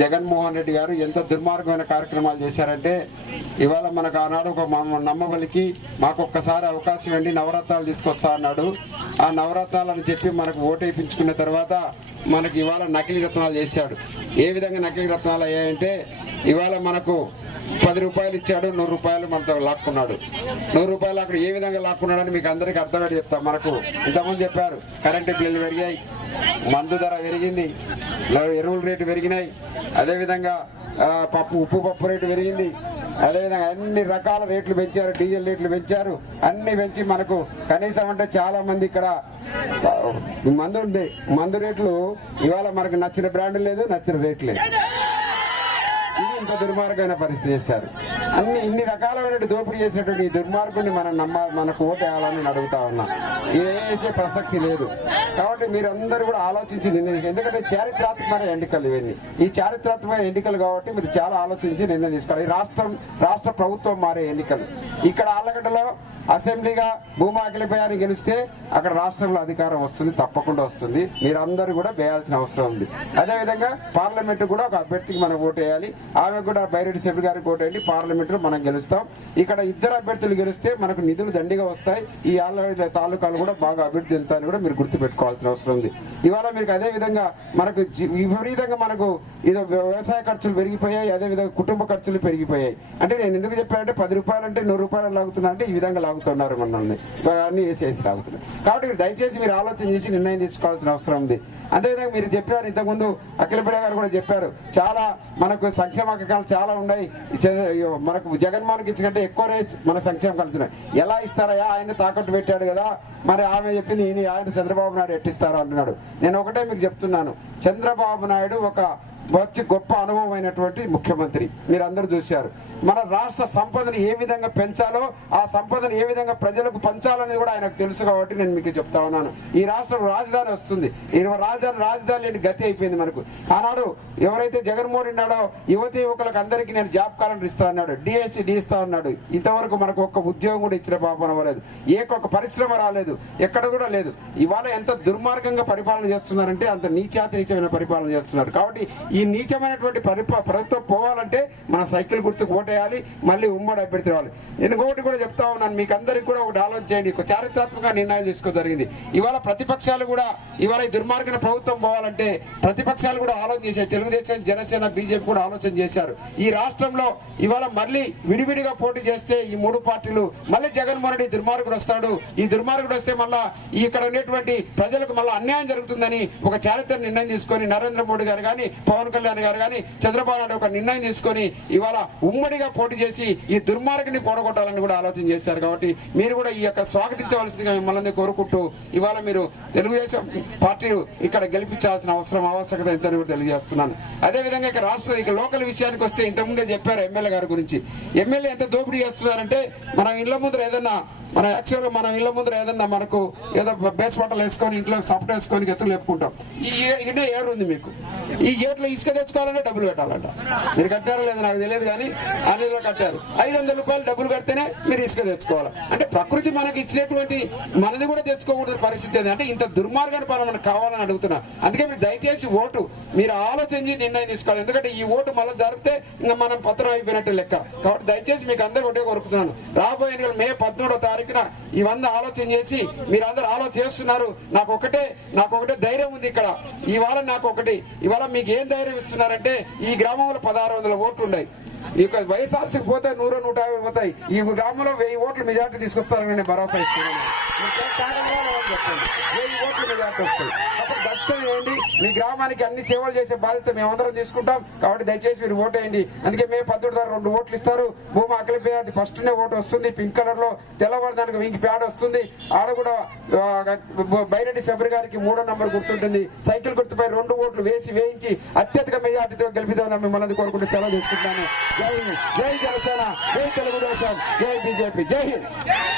జగన్మోహన్ రెడ్డి గారు ఎంత దుర్మార్గమైన కార్యక్రమాలు చేశారంటే ఇవాళ మనకు ఆనాడు ఒక నమ్మబలికి మాకు ఒక్కసారి అవకాశం ఇవ్వండి నవరత్నాలు తీసుకొస్తా అన్నాడు. ఆ నవరత్నాలని చెప్పి మనకు ఓటేయించుకున్న తర్వాత మనకి ఇవాళ నకిలీ రత్నాలు చేశాడు. ఏ విధంగా నకిలీ రత్నాలు అయ్యాయంటే ఇవాళ మనకు 10 రూపాయలు ఇచ్చాడు, 100 రూపాయలు మనతో లాక్కున్నాడు. 100 రూపాయలు అక్కడ ఏ విధంగా లాక్కున్నాడని మీకు అందరికీ అర్థమయ్యేది చెప్తాం. మనకు ఇంతకుముందు చెప్పారు, కరెంటు బిల్లులు పెరిగాయి, మందు ధర పెరిగింది, ఎరువుల రేటు పెరిగినాయి, అదేవిధంగా ఉప్పు పప్పు రేటు పెరిగింది, అదేవిధంగా అన్ని రకాల రేట్లు పెంచారు, డీజిల్ రేట్లు పెంచారు. అన్ని పెంచి మనకు కనీసం అంటే చాలా మంది ఇక్కడ మందు రేట్లు ఇవాళ మనకు నచ్చిన బ్రాండ్ లేదు, నచ్చిన రేట్ లేదు. ఇది ఇంత దుర్మార్గమైన పరిస్థితి చేశారు. ఇన్ని రకాలైన దోపిడీ చేసినటువంటి ఈ దుర్మార్గుని మనకు ఓటు వేయాలని అడుగుతా ఉన్నా. ఇది వేసే ప్రసక్తి లేదు. కాబట్టి మీరందరూ కూడా ఆలోచించి ఎందుకంటే చారిత్రాత్మకమైన ఎన్నికలు ఇవన్నీ. ఈ చారిత్రాత్మకమైన ఎన్నికలు కాబట్టి మీరు చాలా ఆలోచించి నిర్ణయం తీసుకోవాలి. ఈ రాష్ట్ర ప్రభుత్వం మారే ఎన్నికలు. ఇక్కడ ఆళ్లగడ్డలో అసెంబ్లీగా భూమా అఖిలప్రియాని గెలిస్తే అక్కడ రాష్ట్రంలో అధికారం వస్తుంది, తప్పకుండా వస్తుంది. మీరందరూ కూడా వేయాల్సిన అవసరం ఉంది. అదేవిధంగా పార్లమెంట్ కూడా ఒక అభ్యర్థికి మనం ఓటు వేయాలి. ఆమె కూడా బైరెడ్డి శెట్టి గారికి ఓటు వేయండి. పార్లమెంట్ లో మనం గెలుస్తాం. ఇక్కడ ఇద్దరు అభ్యర్థులు గెలిస్తే మనకు నిధులు దండిగా వస్తాయి. ఈ ఆళ్లగడ్డ తాలూకాలు కూడా బాగా అభివృద్ధి చెందుతాయని కూడా మీరు గుర్తుపెట్టుకోవాల్సిన అవసరం ఉంది. ఇవాళ మీకు అదే విధంగా మనకు విపరీతంగా మనకు ఇది వ్యవసాయ ఖర్చులు పెరిగిపోయాయి, అదేవిధంగా కుటుంబ ఖర్చులు పెరిగిపోయాయి. అంటే నేను ఎందుకు చెప్పానంటే 10 రూపాయలు అంటే 100 రూపాయలు లాగుతున్నా అంటే ఈ విధంగా లాగుతున్నారు మనల్ని, అన్ని వేసేసి లాగుతున్నాయి. కాబట్టి దయచేసి మీరు ఆలోచన చేసి నిర్ణయం తీసుకోవాల్సిన అవసరం ఉంది. అదేవిధంగా మీరు చెప్పారు, ఇంతకుముందు అఖిలప్రియ గారు కూడా చెప్పారు, చాలా మనకు సంక్షేమ పథకాలు చాలా ఉన్నాయి. మనకు జగన్మోహన్కి ఇచ్చినట్టే ఎక్కువనే మన సంక్షేమ కలుస్తున్నాయి. ఎలా ఇస్తారయ్యా, ఆయన తాకట్టు పెట్టాడు కదా, మరి ఆమె చెప్పింది ఆయన చంద్రబాబు నాయుడు ఎట్టిస్తారో అంటున్నాడు. నేను ఒకటే మీకు చెప్తున్నాను, చంద్రబాబు నాయుడు ఒక గొప్ప అనుభవమైనటువంటి ముఖ్యమంత్రి. మీరందరూ చూశారు. మన రాష్ట్ర సంపదను ఏ విధంగా పెంచాలో, ఆ సంపదను ఏ విధంగా ప్రజలకు పంచాలనేది కూడా ఆయనకు తెలుసు. కాబట్టి నేను మీకు చెప్తా ఉన్నాను, ఈ రాష్ట్రం రాజధాని వస్తుంది. ఈ రాజధాని లేని గతి అయిపోయింది మనకు. ఆనాడు ఎవరైతే జగన్మోహన్ ఉన్నాడో యువతి యువకులకు అందరికీ నేను జాబ్ క్యాలెండర్ ఇస్తా అన్నాడు, డిఎస్సి ఇస్తా అన్నాడు. ఇంతవరకు మనకు ఒక్క ఉద్యోగం కూడా ఇచ్చిన పాపం అవ్వలేదు, ఒక్క పరిశ్రమ రాలేదు, ఎక్కడ కూడా లేదు. ఇవాళ ఎంత దుర్మార్గంగా పరిపాలన చేస్తున్నారంటే అంత నీచమైన పరిపాలన చేస్తున్నారు. కాబట్టి ఈ నీచమైనటువంటి ప్రభుత్వం పోవాలంటే మన సైకిల్ గుర్తుకు ఓటేయాలి, మళ్ళీ ఉమ్మడి అభ్యర్థి రావాలి. నేను ఇంకొకటి కూడా చెప్తా ఉన్నాను, మీకు అందరికీ కూడా ఒకటి ఆలోచన చేయండి. చారిత్రాత్మక నిర్ణయం తీసుకో జరిగింది. ఇవాళ ప్రతిపక్షాలు కూడా ఇవాళ ఈ దుర్మార్గన ప్రభుత్వం పోవాలంటే ప్రతిపక్షాలు కూడా ఆలోచన చేశారు. తెలుగుదేశం, జనసేన, బీజేపీ కూడా ఆలోచన చేశారు. ఈ రాష్ట్రంలో ఇవాళ మళ్ళీ విడివిడిగా పోటీ చేస్తే ఈ 3 పార్టీలు మళ్ళీ జగన్మోహన్ రెడ్డి దుర్మార్గుడు వస్తాడు, ఈ దుర్మార్గుడు వస్తే మళ్ళా ఇక్కడ ఉన్నటువంటి ప్రజలకు మళ్ళీ అన్యాయం జరుగుతుందని ఒక చారిత్రక నిర్ణయం తీసుకొని నరేంద్ర మోడీ గారు కానీ, పవన్ కళ్యాణ్ గారు కానీ, చంద్రబాబు నాయుడు ఒక నిర్ణయం తీసుకొని ఇవాళ ఉమ్మడిగా పోటీ చేసి ఈ దుర్మార్గుని పోడగొట్టాలని కూడా ఆలోచన చేశారు. కాబట్టి మీరు కూడా ఈ యొక్క స్వాగతించవలసిందిగా మిమ్మల్ని కోరుకుంటూ ఇవాళ మీరు తెలుగుదేశం పార్టీ ఇక్కడ గెలిపించాల్సిన ఆవశ్యకత ఎంతని కూడా తెలియజేస్తున్నాను. అదేవిధంగా ఇక లోకల్ విషయానికి వస్తే ఇంతకుముందే చెప్పారు ఎమ్మెల్యే గారి గురించి. ఎమ్మెల్యే ఎంత దోపిడీ చేస్తున్నారంటే మన ఇళ్ల ముందర ఏదన్నా మనకు ఏదో బేస్ బట్టలు వేసుకొని ఇంట్లో సపట వేసుకొని ఎత్తులు లేపుకుంటాం. ఈ ఏరు ఉంది మీకు, ఈ ఏట్లో ఇసుక తెచ్చుకోవాలంటే డబ్బులు కట్టాలంట. మీరు కట్టారో లేదో నాకు తెలియదు కానీ అన్నిలో కట్టారు. 500 రూపాయలు డబ్బులు కడితేనే మీరు ఇసుక తెచ్చుకోవాలి. అంటే ప్రకృతి మనకి ఇచ్చినటువంటి మనది కూడా తెచ్చుకోకూడదు పరిస్థితి. అంటే ఇంత దుర్మార్గాన్ని పని మనకు కావాలని అడుగుతున్నా. అందుకే మీరు దయచేసి ఓటు మీరు ఆలోచించి నిర్ణయం తీసుకోవాలి. ఎందుకంటే ఈ ఓటు మళ్ళీ జరిపితే ఇంకా మనం పత్రం అయిపోయినట్టు లెక్క. కాబట్టి దయచేసి మీకు అందరూ ఒకటే కోరుకుంటున్నాను, రాబోయే ఎన్నికలు మే 13వ తారీఖున ఇవన్నీ ఆలోచన చేసి మీరు అందరూ ఆలోచన చేస్తున్నారు. నాకు ఒకటే ధైర్యం ఉంది ఇక్కడ. ఇవాళ మీకు ఏం ధైర్యం ఇస్తున్నారంటే ఈ గ్రామంలో 1600 ఓట్లు ఉన్నాయి. ఇక వైఎస్ఆర్సీకి పోతే 100-150 పోతాయి. ఈ గ్రామంలో 1000 ఓట్లు మెజార్టీ తీసుకొస్తారని నేను భరోసా ఇస్తున్నాను. 1000 ఓట్లు మెజార్టీ వస్తాయి. అప్పుడు ఖచ్చితంగా వేయండి. మీ గ్రామానికి అన్ని సేవలు చేసే బాధ్యత మేమందరం తీసుకుంటాం. కాబట్టి దయచేసి మీరు ఓటు వేయండి. అందుకే మే 13 2 ఓట్లు ఇస్తారు. భూమా అఖిలప్రియ ఫస్ట్నే ఓటు వస్తుంది పింక్ కలర్ లో, తెల్లవారుదానికి ఇంక ప్యాడ్ వస్తుంది. ఆడ కూడా బైరెడ్డి శబరి గారికి 3వ నంబర్ గుర్తుంటుంది. సైకిల్ గుర్తుపై 2 ఓట్లు వేయించి అత్యధిక మెజార్టీతో గెలిపిద్దామని మిమ్మల్ని కోరుకుంటూ సెలవు తీసుకుంటున్నాను. జై జనసేన, జై తెలుగుదేశం, జై బీజేపీ, జై హింద్.